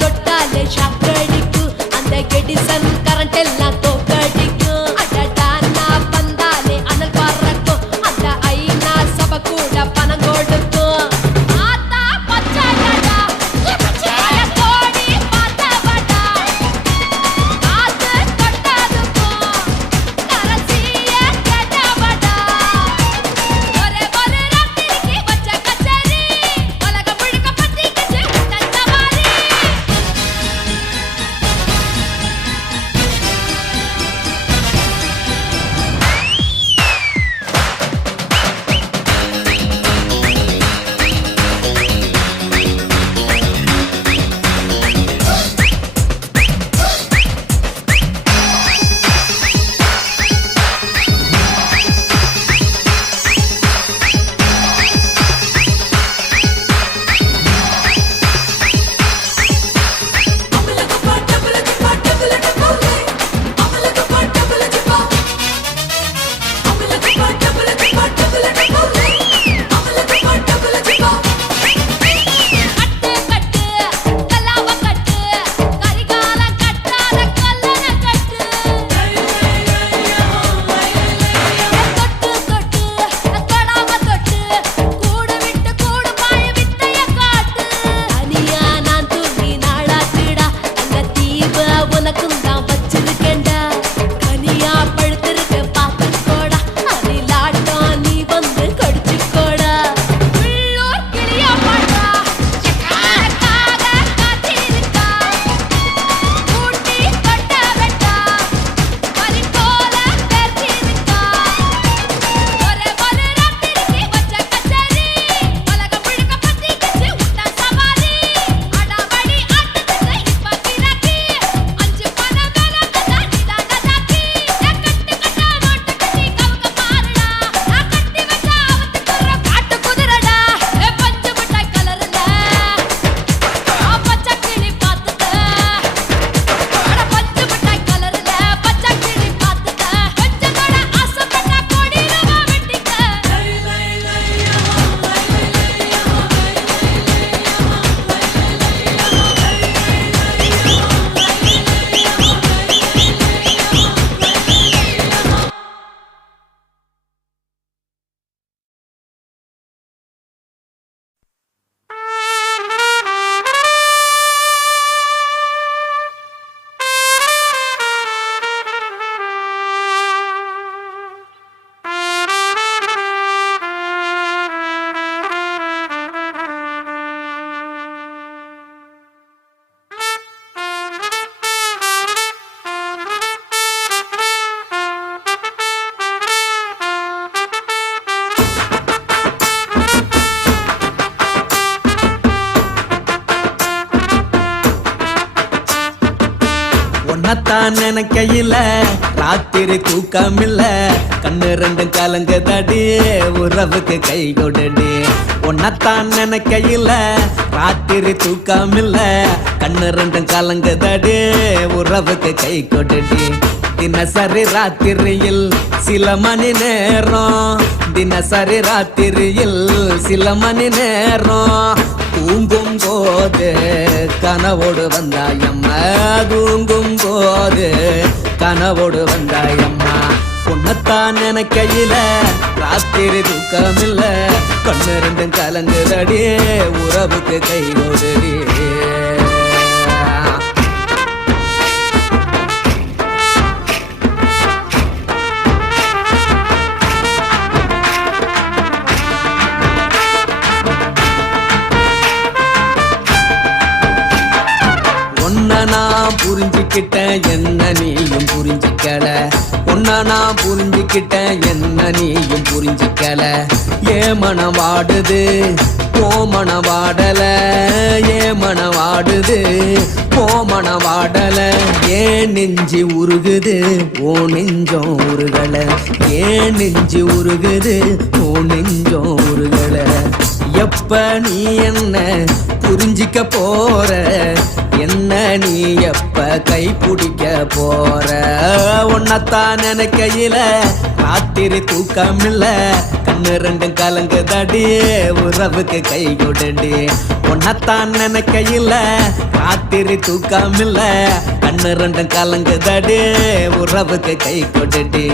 தொட்டாலே ஷாக்கடிக்கு அந்த Edison current எல்லாம் தோக்கடிக்கும் அடடா நான் வந்தாலே அனல் பறக்கும் அந்த ஐநா சபை கூட பணம் கொடுக்கும் ஆத்தா பச்சையடா பச்சைய கோடி பார்த்தவடா ஆத்து தொட்டதுக்கும் கரசிய கேட்டவடா ஒரே ஒரு ராத்திரிக்கு வச்ச கச்சேரி உலகம் முழுக்க பத்திக்கிச்சு உட்டன் சவாரி உன்னத்தான் நினைக்கையில ராத்திரி தூக்கமில்ல கண்ணு ரெண்டும் கலங்குதடி உறவுக்கு கை கொடுடி உன்னத்தான் நினைக்கையில ராத்திரி தூக்கமில்ல கண்ணு ரெண்டும் கலங்குதடி உறவுக்கு கை கொடுடி தினசரி ராத்திரியில் சில மணி நேரம் தினசரி ராத்திரியில் சில மணி நேரம் தூங்கும் போது கனவோடு வந்தாயம்மா தூங்கும் போது கனவோடு வந்தாயம்மா பொண்ணத்தான் நினைக்கையில ராத்திரி தூக்கமில்ல கண்ணு ரெண்டும் கலங்குதடி உறவுக்கு கை ஓடுடி நான் புரிஞ்சுக்கிட்டேன் என்ன நீயும் புரிஞ்சிக்கல உன்ன நான் புரிஞ்சுக்கிட்டேன் என்ன நீயும் புரிஞ்சிக்கல ஏ மனம் வாடுது ஓ மனம் வாடல ஏ மனம் வாடுது ஓ மனம் வாடல ஏன் நெஞ்சு உருகுது ஓ நெஞ்சம் உருகல ஏன் நெஞ்சு உருகுது ஓ நெஞ்சம் உருகல எப்ப நீ என்ன புரிஞ்சிக்க போற என்ன நீ எப்ப கை பிடிக்க போற உன்னத்தான் நினைக்கையில ராத்திரி தூக்கம் இல்ல கண்ணு ரெண்டும் கலங்குதடி உறவுக்கு கை கொடுடி உன்னத்தான் நினைக்கையில ராத்திரி தூக்கம் இல்ல கண்ணு ரெண்டும் கலங்குதடி உறவுக்கு கை கொடுடி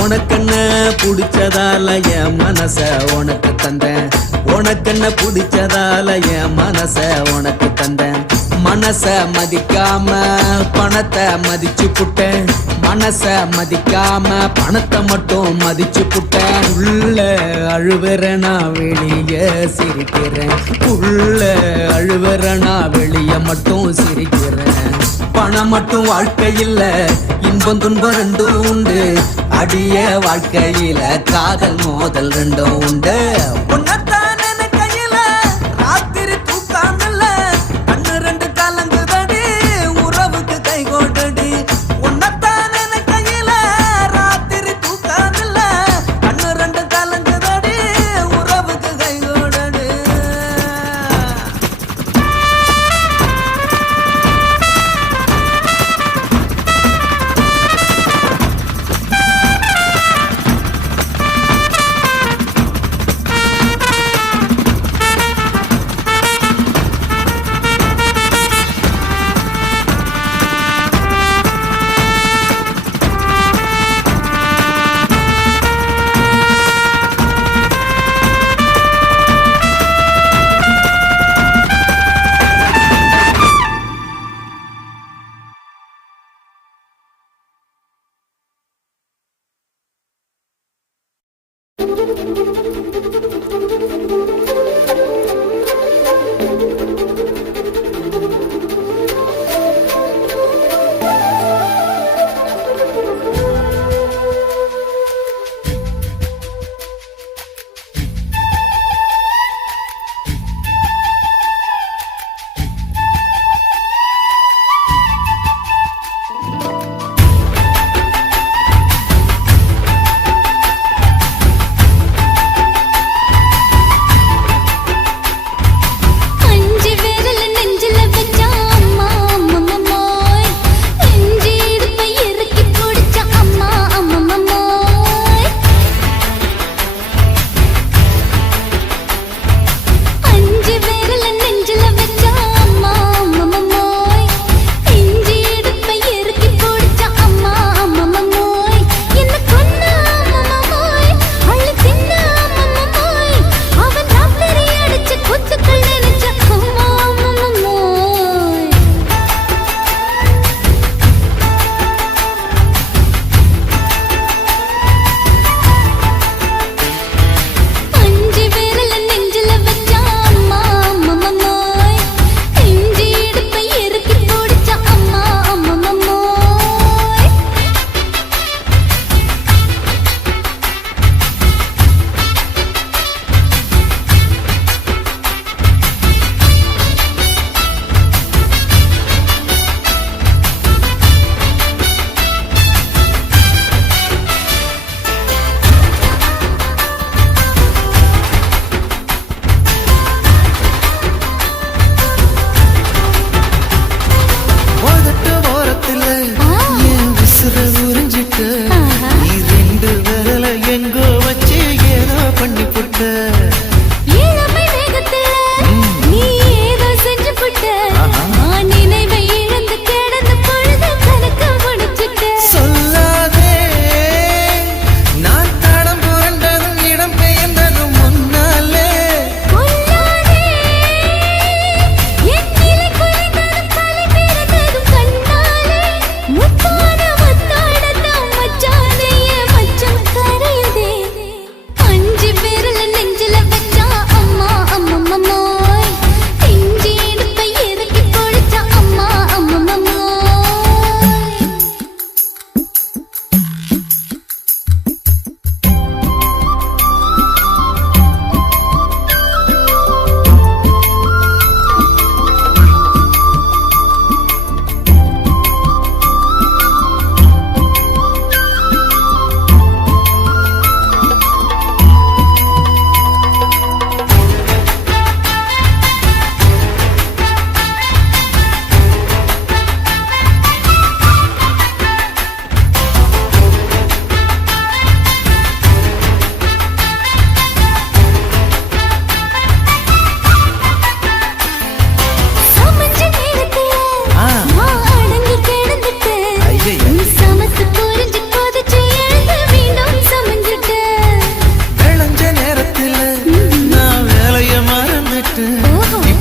உனக்கென்ன பிடிச்சதால என் மனச உனக்கு தந்தேன் உனக்கென்ன பிடிச்சதால என் மனச உனக்கு தந்தேன் மனச மதிக்காம பணத்தை மதிச்சு புட்டேன் மனச மதிக்காம பணத்தை மட்டும் மதிச்சு புட்டேன் உள்ள அழுவுற நான் வெளிய சிரிக்கிறேன் உள்ள அழுவுற நான் வெளிய மட்டும் சிரிக்கிறேன் பணம் மட்டும் வாழ்க்கை இல்ல இன்பம் துன்பம் ரெண்டும் உண்டு அடிய வாழ்க்கையில காதல் மோதல் ரெண்டும் உண்டு உன்னத்தான் நினைக்கையில ராத்திரி தூக்கம் இல்ல கண்ணு ரெண்டு கலங்குதடி உறவுக்கு கை கோட்டடி உன்னத்தான் நினைக்கையில ராத்திரி தூக்கம் இல்ல கண்ணு ரெண்டு கலங்குதடி உறவுக்கு கை கோட்டடி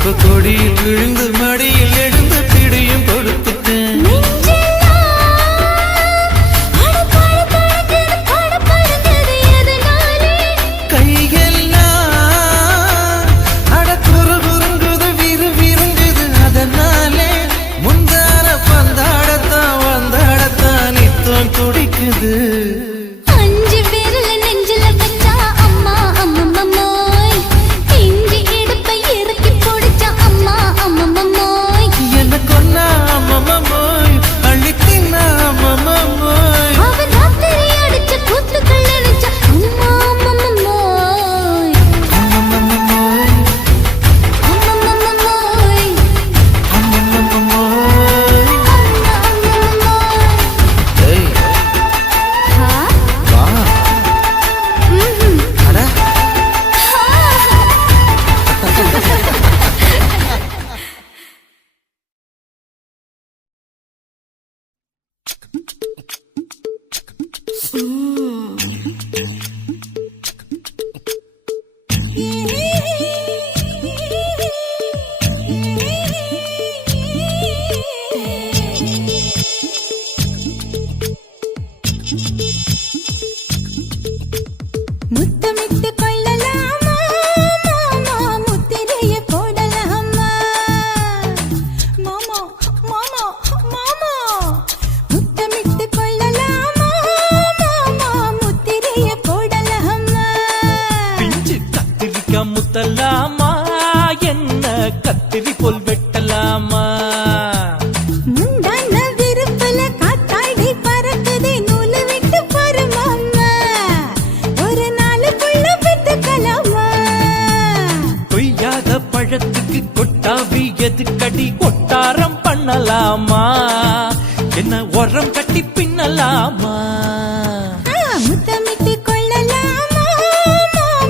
இப்ப கொடியில் விழுந்து மடியில் எழுந்து பிடியும் கொடுத்துட்டேன். கையெல்லாம் அட குறு குறுங்குது விறு விருங்குது அதனாலே முந்தான பந்தாடத்தான் வந்தாடத்தான் நித்தம் துடிக்குது. முத்தமிட்டு கொள்ளலாமா மாமா முத்திரையை போடலாமா மாமா மாமா மாமா முத்தமிட்டு கொள்ளலாமா மாமா முத்திரையை போடலாமா பிஞ்சு கத்திரிக்காய் முத்தலாமா என்ன கத்திரி போல் வெட்டலாமா முந்தான விருப்பல காத்தாடி பறக்குதே நூலு விட்டு பாரு மாமா ஒரு நாளுக்குள்ள பெத்துக்கலாமா கொய்யாத பழத்துக்கு கொட்டாவி எதுக்கடி கொட்டாரம் பண்ணலாமா என்ன உரம் கட்டி பின்னலாமா முத்தமிட்டு கொள்ளலாமா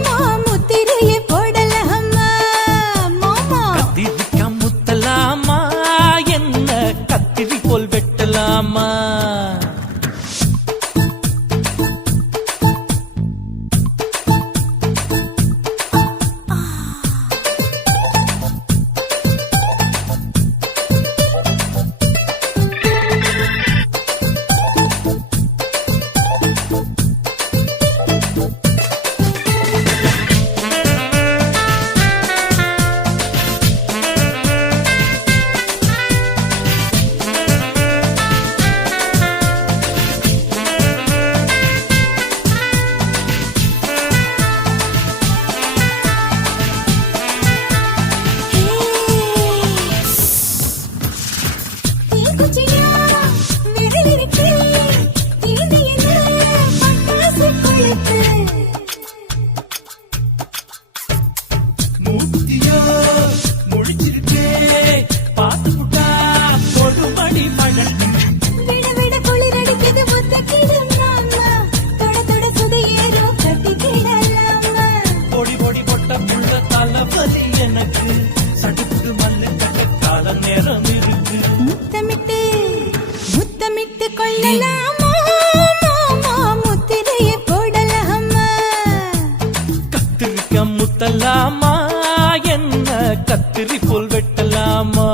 மாமா முத்திரையை போடலாமா மாமா கத்திரிக்காய் முத்தலாமா என்ன கத்திரி போல் வெட்டலாமா மூத்தியோ முடிச்சிருக்கே பாத்து புட்டா கொடுமடி மழை பொடி பொடி பொட்ட புள்ள தலைவலி எனக்கு சடுக்கு மல்லு கட்ட கால நேரம் இருக்கு முத்தமிட்டு முத்தமிட்டு கொள்ளலாமா மாமா முத்திரையை போடலாமா கத்திரிக்காய் முத்தலாமா என்ன கத்திரி போல் வெட்டலாமா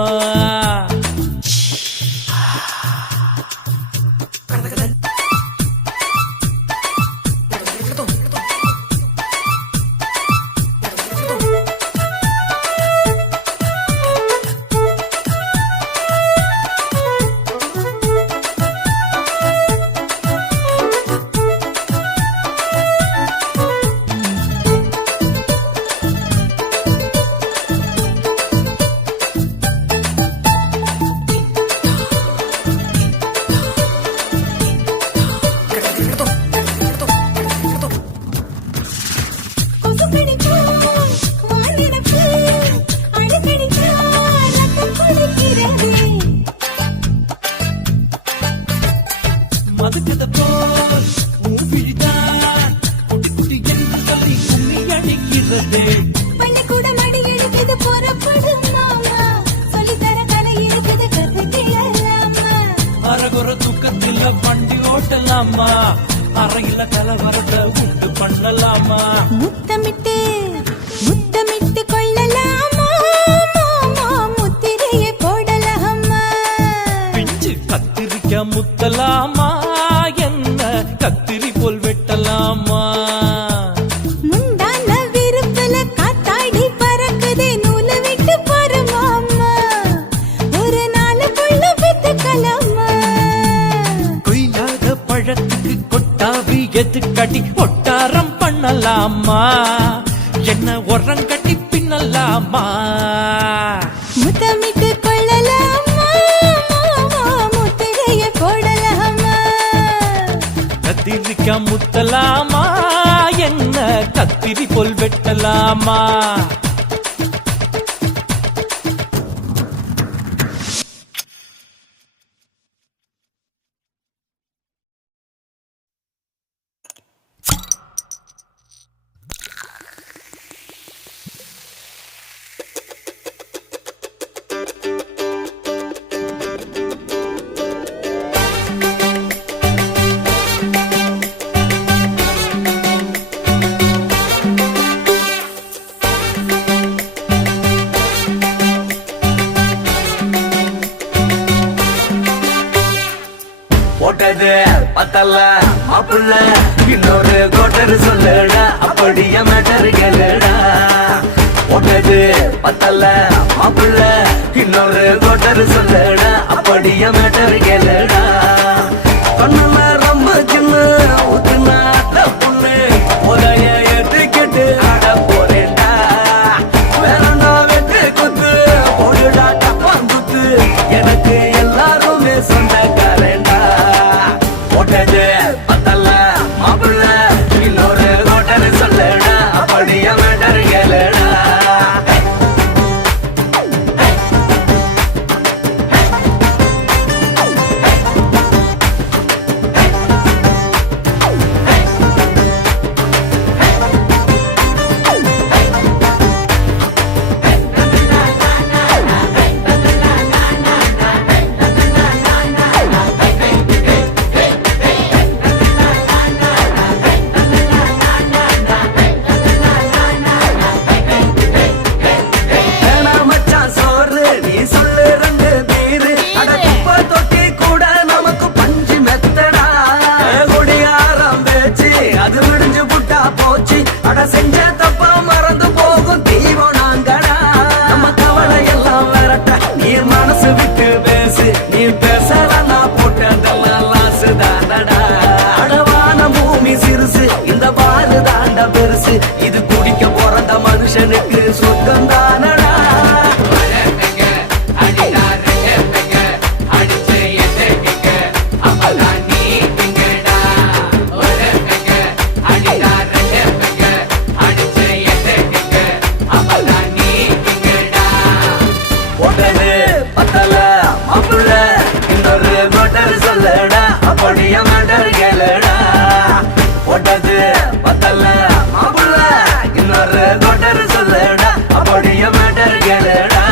மதுக்கத போல் மூவிழிதான் குட்டி குட்டி என்று சொல்லி கும்மி அடிக்கிறதே பள்ளிக்கூட மடி எடுக்குது புறப்படும் மாமா சொல்லித்தர கலை இருக்குது கத்துக்கலாமா அரகுற தூக்கத்தில் வண்டி ஓட்டலாமா அறையில கலவரத்தை உண்டு பண்ணலாமா முத்தமிட்டு முத்தமிட்டு கொள்ளலாமா முத்தலாமா என்ன கத்திரி போல் வெட்டலாமா முந்தான விருப்பல காத்தாடி பறக்குதே நூலை விட்டு போறமாமா ஒரு நாளுக்குள்ள வித்துக்கலாமா கொய்யாத பழத்துக்கு கொட்டாவி எதுக்கடி ஒட்டாரம் பண்ணலாமா என்ன உரங்கட்டி பின்னலாமா முத்தமிட்டு கொள்ளலாமா முத்திரைய போடலாமா கத்திரிக்கா முத்தலாமா என்ன கத்திரி போல் வெட்டலாமா போட்டது பத்தல மாப்புள்ள இன்னொரு கோட்டர் சொல்லுடா அப்படியே மேட்டர் கேளுடா போட்டது பத்தல மாப்புள்ள இன்னொரு கோட்டர் சொல்லுடா அப்படியே மேட்டர் கேளுடா கண்ணல ரொம்ப சின்ன ஊத்துனாட்ட பொண்ணு உதய ஏத்துக்கிட்டு ஆட போறேன்டா வேறண்டா வெட்டு குத்து போடுடா டப்பாங்குத்து எனக்கு எல்லாருமே சொந்தக்காரண்டா போட்டது பத்தல மாப்புள்ள இன்னொரு கோட்டர் சொல்லுடா அப்படியே மேட்டர் கேளுடா வேணா மச்சான் சோறு நீ சொல்லு ரெண்டு பீரு அட குப்பை தொட்டி கூட நமக்கு பஞ்சு மெத்தடா குடியாரம் பேச்சு அது விடிஞ்சு புட்டா போச்சு அட செஞ்ச தப்பா மறந்து போகும் தீவம் நாங்கடா நம்ம கவலை எல்லாம் விரட்ட நீ மனசு விட்டு பேசு நீ பேசலாம் நான் போட்டதெல்லாம் லாசு தானடா அடவான பூமி சிறுசு இந்த பாலு தாண்டா பெருசு இது குடிக்க பிறந்த மனுஷனுக்கு சொர்க்கம் தானடா போட்டது பத்தல மாப்புள்ள இன்னொரு கோட்டர் சொல்லுடா அப்படியே மேட்டர் கேளுடா போட்டது பத்தல மாப்புள்ள இன்னொரு கோட்டர் சொல்லுடா அப்படியே மேட்டர் கேளுடா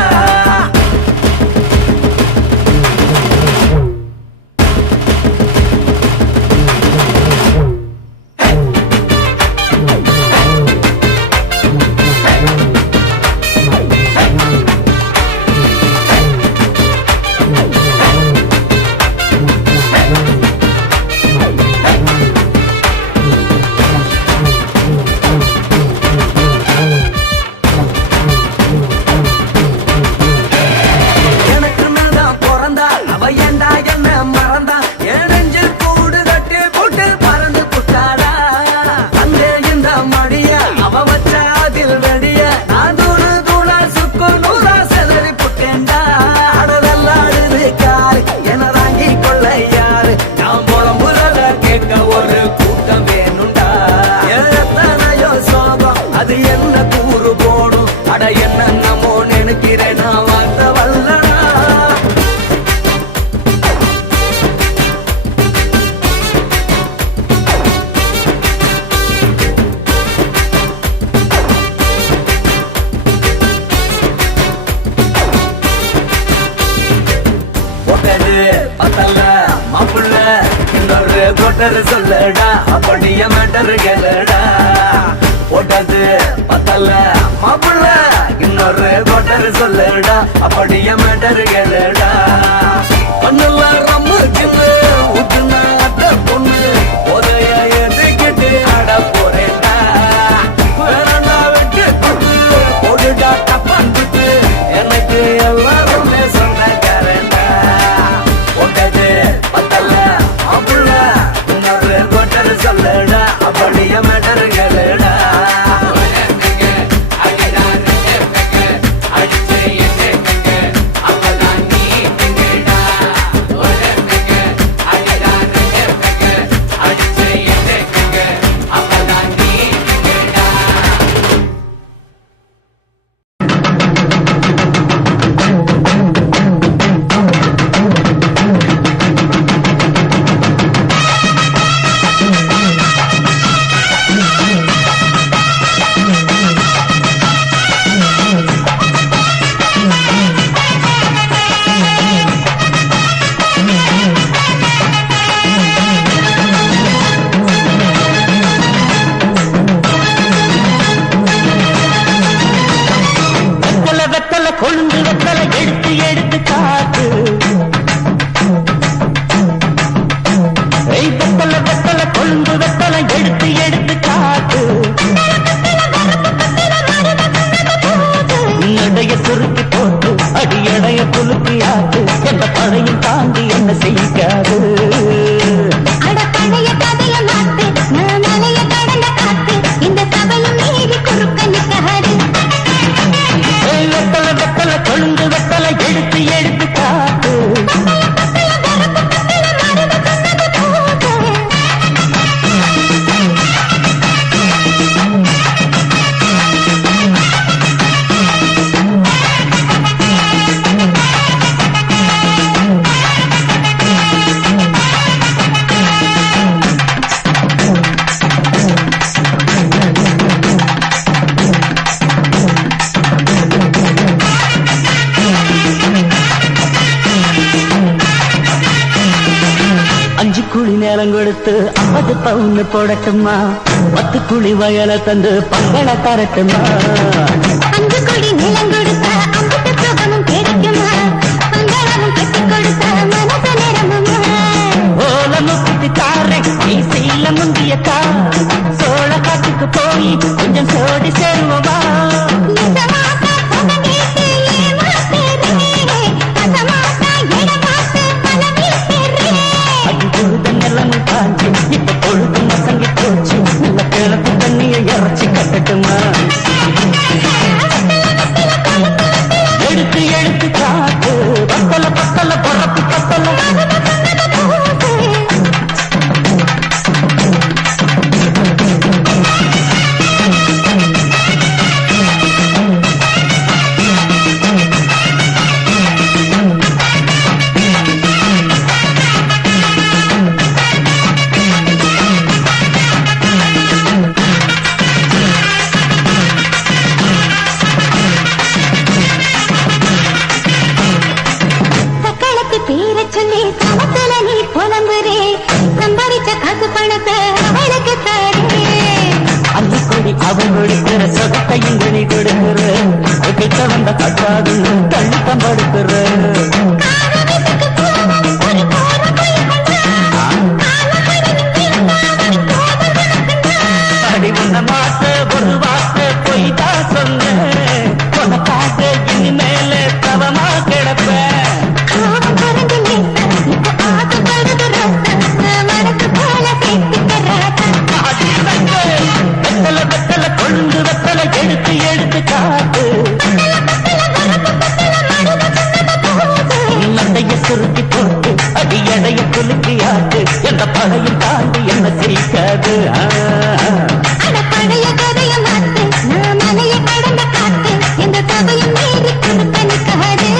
எனக்கு தான் பிறந்தா அவ ஏண்டா என்ன மறந்தா என் நெஞ்சில் கூடு கட்டி போட்டு பறந்து புட்டாடா அங்கே இந்த மடிய அவ வச்ச அதில் வெடிய நான் தூணு தூளா சுக்கு நூறா செதறி புட்டேன்டா அடவெல்லாடுது காரு என தாங்கி கொள்ள யாரு நான் புலம்புறத கேட்க ஒரு கூட்டம் வேணும்டா எத்தனையோ சோகம் அது என்ன கூறு போடும் அட என்னமோ நினைக்கிறேன் நான் வார்த்தை வல்லடா போட்டது பத்தல மாப்புள்ள இன்னொரு கோட்டர் சொல்லுடா அப்படியே மேட்டர் கேளுடா போட்டது பத்தல மாப்புள்ள இன்னொரு கோட்டர் சொல்லுடா அப்படியே மேட்டர் கேளுடா பண்ணல ரொம்ப சின்ன எடுத்து எடுத்து காட்டு வெத்தல வெத்தல கொழுந்து வெத்தல எடுத்து எடுத்து காட்டு நடைய சுருக்கி போட்டு அடியடைய குலுக்கி ஆட்டு எந்த பழையும் தாண்டி என்ன செய்யாது அட பழைய கதைய மாத்து நான் அலைய கடந்த காத்து இந்த சபையும் மீறி குறுக்க நிற்காது வெத்தல வெத்தல கொழுந்து வெத்தல எடுத்து எடுத்து காட்டு குழி நேரம் கொடுத்து 50 பவுன் போடட்டுமா 10 குழி வயல தந்து பங்கள தரட்டுமா 5 கோடி நிலம் கொடுத்தா 50 சுகமும் கிடைக்குமா பங்களமும் கட்டி கொடுத்தா மனசு நிரம்புமா ஓல முக்குத்தி தாரேன் நீ சீல முந்தியக்கா சோழ காட்டுக்கு போய் கொஞ்சம் சோடி சேருவா இப்ப பொழுது மசங்கி போச்சு நல்ல கிழப்பு தண்ணியை இறச்சி கட்டட்டுமா எடுத்து எடுத்து காட்டு பத்தல பத்தல பறப்பு பத்தல அவன் கொடுக்கிற சொத்தையும் துணி கொடுக்கிற கிட்ட வந்த கட்டாது தள்ளித்தம் படுக்கிற அடி உன்ன மாத்த ஒரு வார்த்தை பொய் தான் சொன்னேன் உனக்காக இனிமேல தவமா கிடப்பேன் கொழுந்து வெத்தல எடுத்து எடுத்து காட்டு நடைய சுருக்கி போட்டு அடி எடைய குலுக்கி ஆட்டு எந்த பழையும் தாண்டி என்ன செய்யாது பழைய கதைய மாத்து நான் அலைய கடந்த காத்து இந்த சபையும் மீறி குறுக்க நிற்காது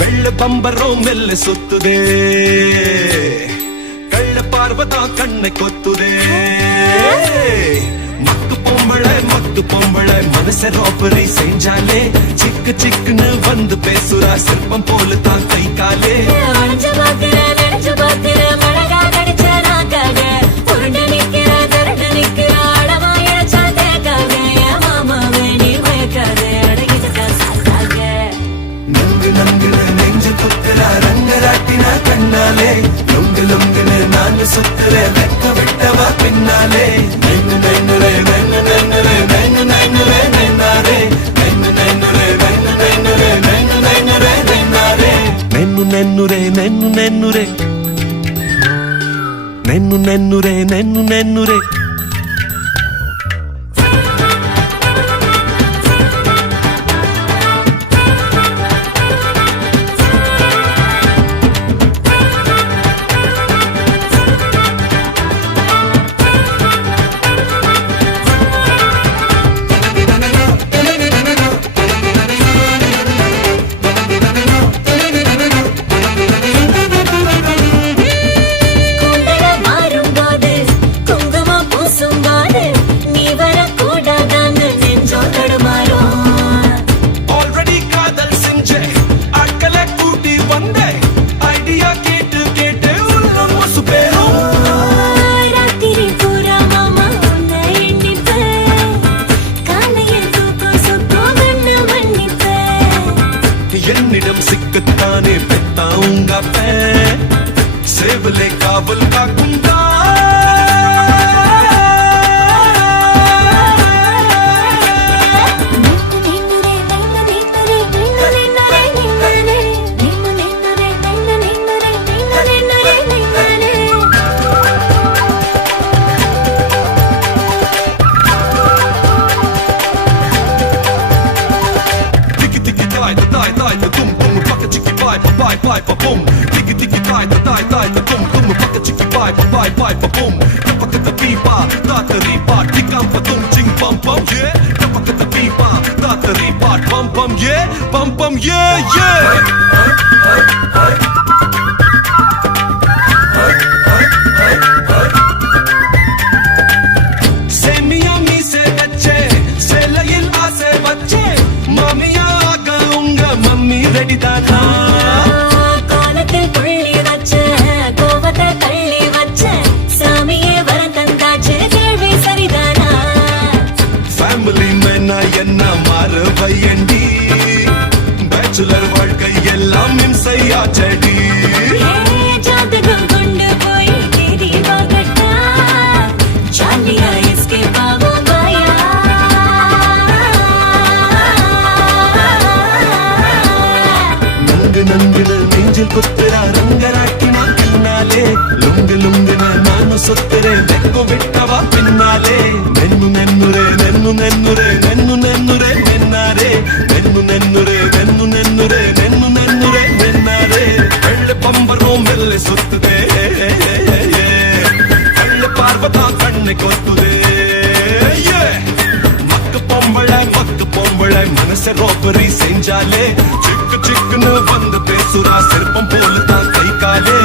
வெள்ள பம்பரம் மெல்ல சுத்துதே கள்ள பார்வதான் கண்ணை கொத்துதே மத்து பொம்பளை மனச ரோபரி செஞ்சாலே சிக்கு சிக்குன்னு வந்து பேசுறா சிற்பம் போல தான் கை காலே நங்கு நங்குன்னு நெஞ்சு குத்துறா ரங்கராட்டினா கண்ணாலே லொங்கு லொங்குன்னு நான் சுத்துற வெக்க விட்டவா பின்னாலே நென்னு நென்னுரே நென்னு நென்னுரே நென்னு நென்னுரே நென்னாரே நென்னு நென்னுரே நென்னு நென்னுரே நென்னு நென்னுரே நென்னாரே நென்னு நென்னுரே நென்னு நென்னுரே நென்னு நென்னுரே நென்னு நென்னுரே காவலே காவல் காக்குண்டா Bye, boom. Tiki tiki tie, boom, boom, paka chiki bye, boom. Tapaka the pipa, tata ripa, tikam patum ching bum bum yeah. Tapaka the pipa, tata ripa, bum yeah, yeah. Semiya mi se bache, selayil aase bache, mamiya aga unga mummy ready dana. என்ன மாறு பையண்டி bachelor வாழ்க்கை எல்லாம் இம்சையாச்சடி ஜாதகம் கொண்டு போய் தேதி வாங்கட்டா ஜாலியா escape ஆகும் பாயா நங்கு நங்குன்னு நெஞ்சில் குத்துறா ரங்கராட்டினா பின்னாலே லுங்கு லுங்குன்னு நானும் சுத்துறேன் வெக்கு விட்டவா பின்னாலே நென்னு நென்னுரே நென்னு நென்னுரே நென்னு நென்னுரே நென்னாரே நென்னு நென்னுரே நென்னு நென்னுரே நென்னு நென்னுரே நென்னாரே வெள்ள பம்பரும் வெள்ளை சுத்துதே வெள்ள பார்வதான் கண்ணை கொத்துதே மக்கு பொம்பளை மனசை ரோபரி செஞ்சாலே சிக்கு சிக்குன்னு வந்து பேசுறா சிற்பம் போல தான் கை காலே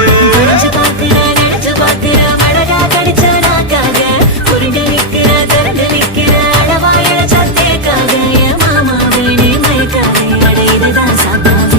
நினைச்சு பாக்குற அழகா கடிச்ச நாக்காக புரிஞ்சு நிக்கிற திறந்து நிக்கிற அழவாய சத்தேக்காக என் மாமா வேணி மயக்காக அடையுதுதான் சாத்தாங்க